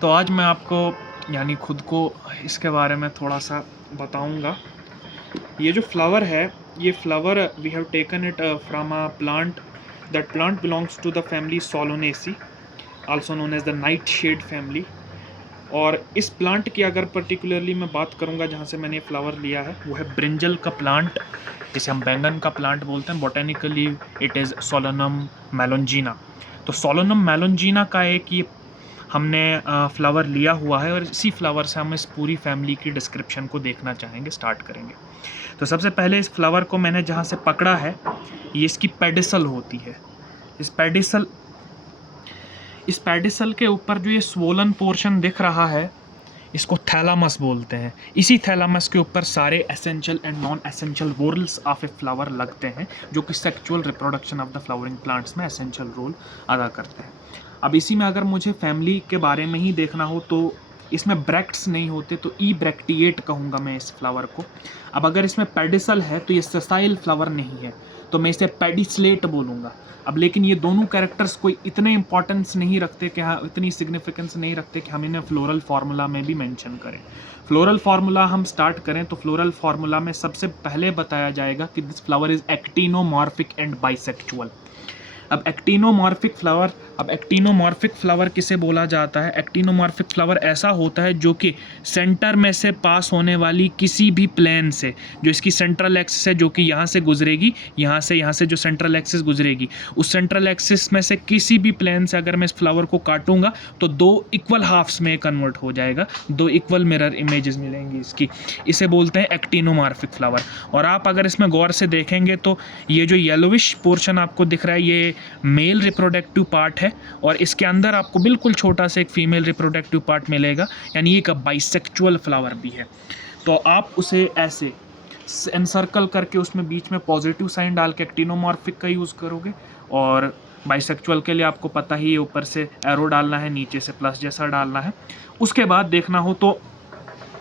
तो आज मैं आपको यानी खुद को इसके बारे में थोड़ा सा बताऊंगा। ये जो फ्लावर है, ये flower we have taken it from a plant. That plant belongs to the family Solanaceae, also known as the nightshade family. और इस प्लांट की अगर पर्टिकुलरली मैं बात करूंगा, जहाँ से मैंने फ्लावर लिया है वो है ब्रिंजल का प्लांट, जिसे हम बैंगन का प्लांट बोलते हैं। बोटेनिकली इट इज़ सोलोनम मैलोंजिना। तो सोलोनम मैलोंजिना का एक ये हमने फ्लावर लिया हुआ है, और इसी फ्लावर से हम इस पूरी फैमिली की डिस्क्रिप्शन को देखना चाहेंगे, स्टार्ट करेंगे। तो सबसे पहले इस फ्लावर को मैंने जहाँ से पकड़ा है, ये इसकी पेडिसल होती है। इस पेडिसल के ऊपर जो ये स्वोलन पोर्शन दिख रहा है, इसको थैलामस बोलते हैं। इसी थैलामस के ऊपर सारे essential and non essential whorls of a flower लगते हैं, जो कि sexual reproduction of the flowering plants में एसेंशियल रोल अदा करते हैं। अब इसी में अगर मुझे फैमिली के बारे में ही देखना हो तो इसमें ब्रैक्ट्स नहीं होते, तो ई ब्रैक्टिएट कहूँगा मैं इस फ्लावर को। अब अगर इसमें पेडिसल है तो ये सेसाइल फ्लावर नहीं है, तो मैं इसे पेडिसलेट बोलूँगा। अब लेकिन ये दोनों कैरेक्टर्स कोई इतने इंपॉर्टेंस नहीं रखते कि हाँ, इतनी सिग्निफिकेंस नहीं रखते कि हम इन्हें फ्लोरल फार्मूला में भी मेंशन करें। फ्लोरल फार्मूला हम स्टार्ट करें तो फ्लोरल फार्मूला में सबसे पहले बताया जाएगा कि this flower is actinomorphic and bisexual. अब एक्टिनोमॉर्फिक फ्लावर किसे बोला जाता है? एक्टिनोमॉर्फिक फ्लावर ऐसा होता है जो कि सेंटर में से पास होने वाली किसी भी प्लेन से, जो इसकी सेंट्रल एक्सिस है, जो कि यहाँ से गुजरेगी, यहाँ से जो सेंट्रल एक्सिस गुजरेगी, उस सेंट्रल एक्सिस में से किसी भी प्लेन से अगर मैं इस फ्लावर को काटूंगा तो दो इक्वल हाफ्स में कन्वर्ट हो जाएगा, दो इक्वल मिरर इमेजेस मिलेंगी इसकी। इसे बोलते हैं एक्टिनोमॉर्फिक फ्लावर। और आप अगर इसमें गौर से देखेंगे तो ये जो येलोविश पोर्शन आपको दिख रहा है, ये मेल रिप्रोडक्टिव पार्ट है, और इसके अंदर आपको बिल्कुल छोटा सा एक फीमेल रिप्रोडक्टिव पार्ट मिलेगा, यानी एक बाइसेक्सुअल फ्लावर भी है। तो आप उसे ऐसे एनसर्कल करके उसमें बीच में पॉजिटिव साइन डाल के एक्टिनोमॉर्फिक का यूज़ करोगे, और बाइसेक्सुअल के लिए आपको पता ही है, ऊपर से एरो डालना है, नीचे से प्लस जैसा डालना है। उसके बाद देखना हो तो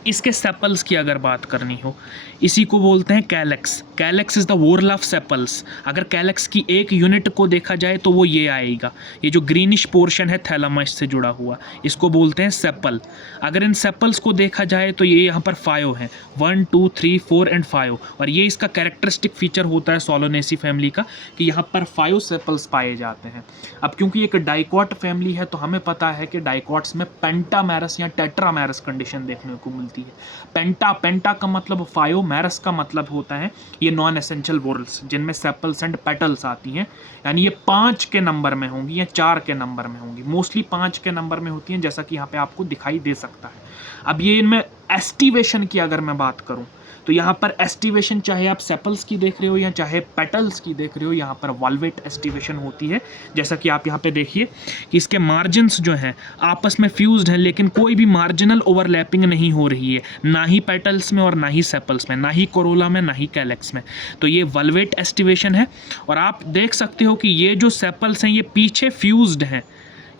इसके सेपल्स की अगर बात करनी हो, इसी को बोलते हैं calyx. Calyx is the whorl of sepals. अगर कैलेक्स की एक यूनिट को देखा जाए तो वो ये आएगा, ये जो ग्रीनिश पोर्शन है थैलामस से जुड़ा हुआ, इसको बोलते हैं सेपल। अगर इन सेपल्स को देखा जाए तो ये यहाँ पर 5 हैं, 1 2 3 4 एंड 5, और ये इसका कैरेक्टरिस्टिक फीचर होता है सोलोनेसी फैमिली का कि यहाँ पर 5 सेपल्स पाए जाते हैं। अब क्योंकि एक डाइकॉट फैमिली है तो हमें पता है कि डाइकॉट्स में पेंटामेरस या टेट्रामेरस कंडीशन देखने को मिलती है। पेंटा का मतलब 5, मैरस का मतलब होता है ये नॉन एसेंशियल वोरल्स, जिनमें सेपल्स एंड पेटल्स आती हैं, यानी ये 5 के नंबर में होंगी या 4 के नंबर में होंगी। मोस्टली 5 के नंबर में होती हैं, जैसा कि यहाँ पे आपको दिखाई दे सकता है। अब ये इनमें एस्टिवेशन की अगर मैं बात करूँ तो यहाँ पर एस्टिवेशन चाहे आप सेपल्स की देख रहे हो या चाहे पेटल्स की देख रहे हो, यहाँ पर वॉल्वेट एस्टिवेशन होती है। जैसा कि आप यहाँ पे देखिए कि इसके मार्जिन्स जो हैं आपस में फ्यूज्ड हैं, लेकिन कोई भी मार्जिनल ओवरलैपिंग नहीं हो रही है, ना ही पेटल्स में और ना ही सेपल्स में, ना ही कोरोला में, ना ही कैलेक्स में। तो ये वॉल्वेट एस्टिवेशन है। और आप देख सकते हो कि ये जो सेपल्स हैं ये पीछे फ्यूज्ड हैं,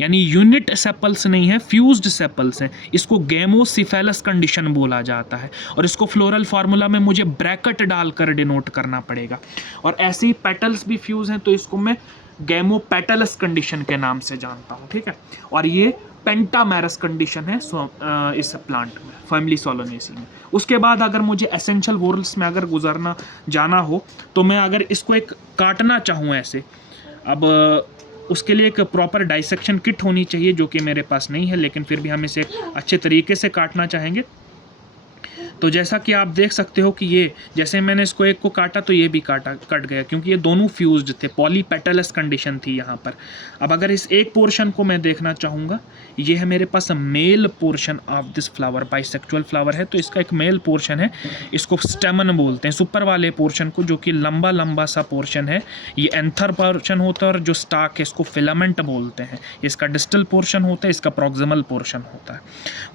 यानी यूनिट सेपल्स नहीं है, फ्यूज्ड सेपल्स हैं। इसको गैमोसिफेलस कंडीशन बोला जाता है, और इसको फ्लोरल फार्मूला में मुझे ब्रैकेट डालकर डिनोट करना पड़ेगा। और ऐसे ही पेटल्स भी फ्यूज हैं, तो इसको मैं गैमोपेटलस कंडीशन के नाम से जानता हूँ, ठीक है। और ये पेंटामेरस कंडीशन है इस प्लांट में, फैमिली सोलोनेसी में। उसके बाद अगर मुझे एसेंशियल वोरल्स में अगर गुजरना जाना हो तो मैं अगर इसको एक काटना चाहूँ ऐसे, अब उसके लिए एक प्रॉपर डाइसेक्शन किट होनी चाहिए, जो कि मेरे पास नहीं है, लेकिन फिर भी हम इसे अच्छे तरीके से काटना चाहेंगे। तो जैसा कि आप देख सकते हो कि ये जैसे मैंने इसको एक को काटा तो ये भी कट गया, क्योंकि ये दोनों फ्यूज्ड थे, पॉलीपेटलस कंडीशन थी यहाँ पर। अब अगर इस एक पोर्शन को मैं देखना चाहूँगा, ये है मेरे पास male portion of this flower, bisexual flower है तो इसका एक मेल पोर्शन है, इसको स्टेमन बोलते हैं। सुपर वाले पोर्शन को, जो कि लंबा लंबा सा पोर्शन है, ये एंथर पोर्शन होता है, और जो स्टाक है इसको फिलामेंट बोलते हैं। इसका डिस्टल पोर्शन होता है, इसका प्रॉक्सिमल पोर्शन होता है।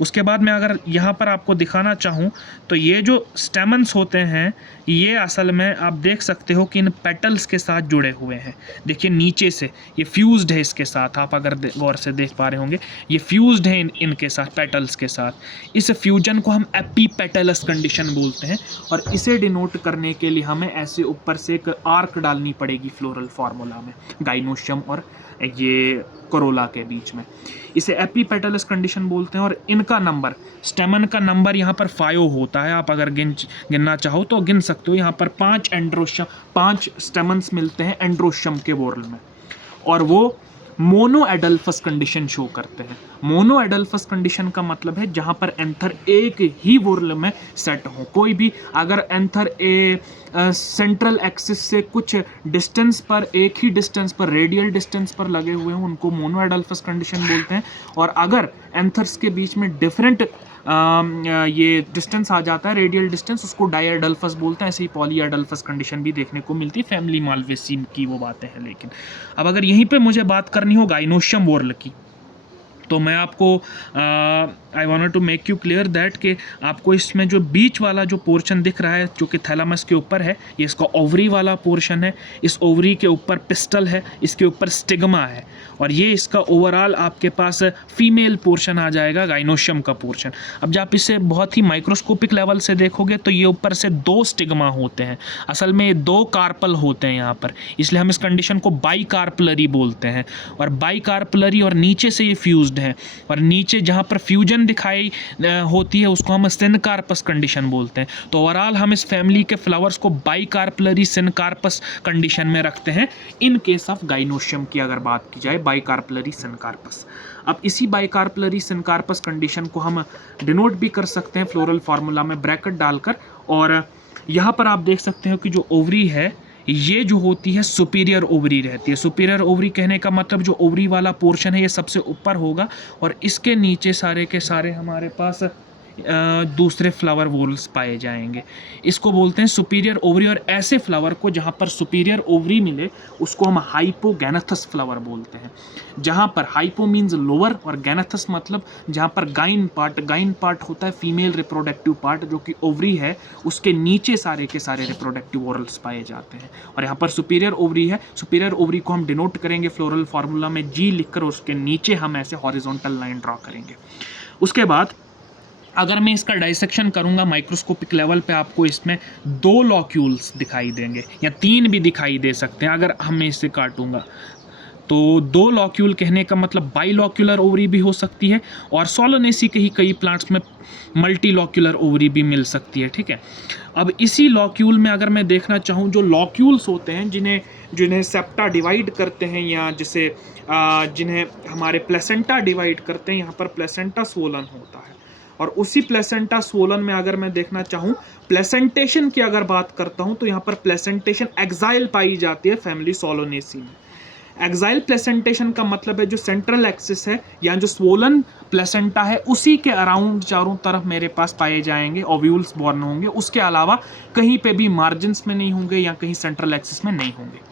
उसके बाद मैं अगर यहाँ पर आपको दिखाना चाहूँ तो ये जो स्टेमन्स होते हैं ये असल में आप देख सकते हो कि इन पेटल्स के साथ जुड़े हुए हैं। देखिए नीचे से ये फ्यूज्ड है इसके साथ, आप अगर गौर से देख पा रहे होंगे ये फ्यूज्ड है इनके साथ, पेटल्स के साथ। इस फ्यूजन को हम एपीपेटलस कंडीशन बोलते हैं, और इसे डिनोट करने के लिए हमें ऐसे ऊपर से एक आर्क डालनी पड़ेगी फ्लोरल फार्मूला में, गाइनोशियम और ये करोला के बीच में। इसे एपीपेटलस कंडीशन बोलते हैं। और इनका नंबर, स्टेमन का नंबर यहाँ पर 5 होता है। आप अगर गिनना चाहो तो गिन सकते हो। यहाँ पर 5 स्टेमन्स मिलते हैं एंड्रोशियम के वॉर्ल में, और वो मोनो एडल्फस कंडीशन शो करते हैं। मोनो एडल्फस कंडीशन का मतलब है जहां पर एंथर एक ही वॉर्ल में सेट हो। कोई भी अगर एंथर सेंट्रल एक्सिस से कुछ डिस्टेंस पर, एक ही डिस्टेंस पर, रेडियल डिस्टेंस पर लगे हुए हों, उनको मोनो एडल्फस कंडीशन बोलते हैं। और अगर एंथर्स के बीच में डिफरेंट ये डिस्टेंस आ जाता है, रेडियल डिस्टेंस, उसको डाई एडल्फस बोलते हैं। ऐसे ही पॉली एडल्फस कंडीशन भी देखने को मिलती है। फैमिली माल्वेसी की वो बातें हैं। लेकिन अब अगर यहीं पे मुझे बात करनी हो गाइनोशियम वॉर्ल की, तो मैं आपको I wanted to make you clear that कि आपको इसमें जो बीच वाला जो पोर्शन दिख रहा है जो कि थैलामस के ऊपर है, ये इसका ओवरी वाला पोर्शन है। इस ओवरी के ऊपर पिस्टल है, इसके ऊपर स्टिग्मा है, और ये इसका ओवरऑल आपके पास फीमेल पोर्शन आ जाएगा, गाइनोशियम का पोर्शन। अब जब आप इसे बहुत ही माइक्रोस्कोपिक लेवल से देखोगे तो ये ऊपर से 2 स्टिग्मा होते हैं। असल में ये 2 कार्पल होते हैं यहाँ पर, इसलिए हम इस कंडीशन को बाई कार्पलरी बोलते हैं। और बाई कार्पलरी और नीचे से ये फ्यूज्ड है, और नीचे जहाँ पर फ्यूजन दिखाई होती है उसको हम सिनकार्पस कंडीशन बोलते हैं। तो ओवरऑल हम इस फैमिली के फ्लावर्स को बाइकार्पलरी सिनकार्पस कंडीशन में रखते हैं। इन केस ऑफ गाइनोशियम की अगर बात की जाए, बाइकार्पलरी सिनकार्पस। अब इसी बाइकार्पलरी सिनकार्पस कंडीशन को हम डिनोट भी कर सकते हैं फ्लोरल फार्मूला में ब्रैकेट डालकर। और यहाँ पर आप देख सकते हो कि जो ओवरी है ये जो होती है सुपीरियर ओवरी रहती है। सुपीरियर ओवरी कहने का मतलब जो ओवरी वाला पोर्शन है ये सबसे ऊपर होगा, और इसके नीचे सारे के सारे हमारे पास दूसरे फ्लावर वॉल्स पाए जाएंगे। इसको बोलते हैं सुपीरियर ओवरी। और ऐसे फ्लावर को जहाँ पर सुपीरियर ओवरी मिले उसको हम हाइपोगैनेथस फ्लावर बोलते हैं। जहाँ पर हाइपो मीन्स लोअर और गैनेथस मतलब जहाँ पर गाइन पार्ट होता है फीमेल रिप्रोडक्टिव पार्ट, जो कि ओवरी है, उसके नीचे सारे के सारे रिप्रोडक्टिव वॉल्स पाए जाते हैं। और यहाँ पर सुपीरियर ओवरी है। सुपीरियर ओवरी को हम डिनोट करेंगे फ्लोरल फार्मूला में G लिखकर, उसके नीचे हम ऐसे हॉरिजॉन्टल लाइन ड्रॉ करेंगे। उसके बाद अगर मैं इसका डाइसेक्शन करूंगा माइक्रोस्कोपिक लेवल पे, आपको इसमें 2 लॉक्यूल्स दिखाई देंगे, या 3 भी दिखाई दे सकते हैं अगर हम इसे काटूंगा तो। 2 लॉक्यूल कहने का मतलब बाइलॉक्यूलर ओवरी भी हो सकती है, और सोलोनेसी के ही कई प्लांट्स में मल्टी लॉक्यूलर ओवरी भी मिल सकती है। ठीक है, अब इसी लॉक्यूल में अगर मैं देखना चाहूँ, जो लॉक्यूल्स होते हैं जिन्हें सेप्टा डिवाइड करते हैं, या जिसे जिन्हें हमारे प्लेसेंटा डिवाइड करते हैं, यहाँ पर प्लेसेंटा स्वोलन होता है। और उसी प्लेसेंटा स्वोलन में अगर मैं देखना चाहूँ प्लेसेंटेशन की अगर बात करता हूँ, तो यहाँ पर प्लेसेंटेशन एक्साइल पाई जाती है फैमिली सोलोनेसी में। एक्साइल प्लेसेंटेशन का मतलब है जो सेंट्रल एक्सिस है या जो स्वोलन प्लेसेंटा है उसी के अराउंड चारों तरफ मेरे पास पाए जाएंगे ओव्यूल्स बॉर्न होंगे। उसके अलावा कहीं पे भी मार्जिन्स में नहीं होंगे या कहीं सेंट्रल एक्सिस में नहीं होंगे।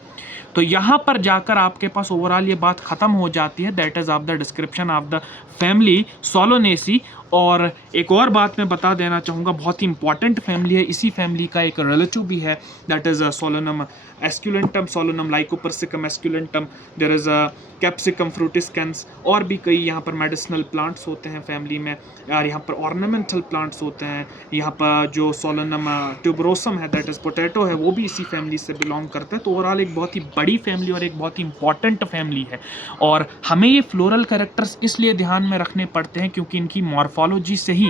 तो यहाँ पर जाकर आपके पास ओवरऑल ये बात ख़त्म हो जाती है, that is of the description of the family Solanaceae. और एक और बात मैं बता देना चाहूँगा, बहुत ही इंपॉर्टेंट फैमिली है। इसी फैमिली का एक रिलेटिव भी है, that is Solanum esculentum, Solanum lycopersicum esculentum, there is Capsicum frutescens, और भी कई यहाँ पर मेडिसिनल प्लांट्स होते हैं फैमिली में, और यहाँ पर ऑर्नामेंटल प्लांट्स होते हैं। यहाँ पर जो सोलोनम ट्यूबरोसम है, दैट इज़ पोटैटो है, वो भी इसी फैमिली से बिलोंग करता है। तो ओवरऑल एक बहुत ही बड़ी फैमिली और एक बहुत ही इंपॉर्टेंट फैमिली है। और हमें ये फ्लोरल कैरेक्टर्स इसलिए ध्यान में रखने पड़ते हैं क्योंकि इनकी मॉर्फोलॉजी से ही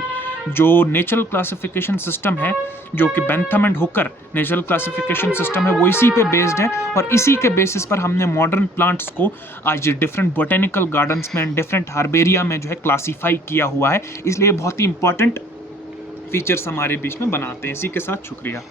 जो नेचुरल क्लासिफिकेशन सिस्टम है, जो कि Bentham and Hooker natural classification system है, वो इसी पे बेस्ड है। और इसी के बेसिस पर हमने मॉडर्न प्लांट्स को आज डिफरेंट बोटेनिकल गार्डन्स में, डिफरेंट हार्बेरिया में जो है क्लासीफाई किया हुआ है। इसलिए बहुत ही इंपॉर्टेंट फीचर्स हमारे बीच में बनाते हैं। इसी के साथ शुक्रिया।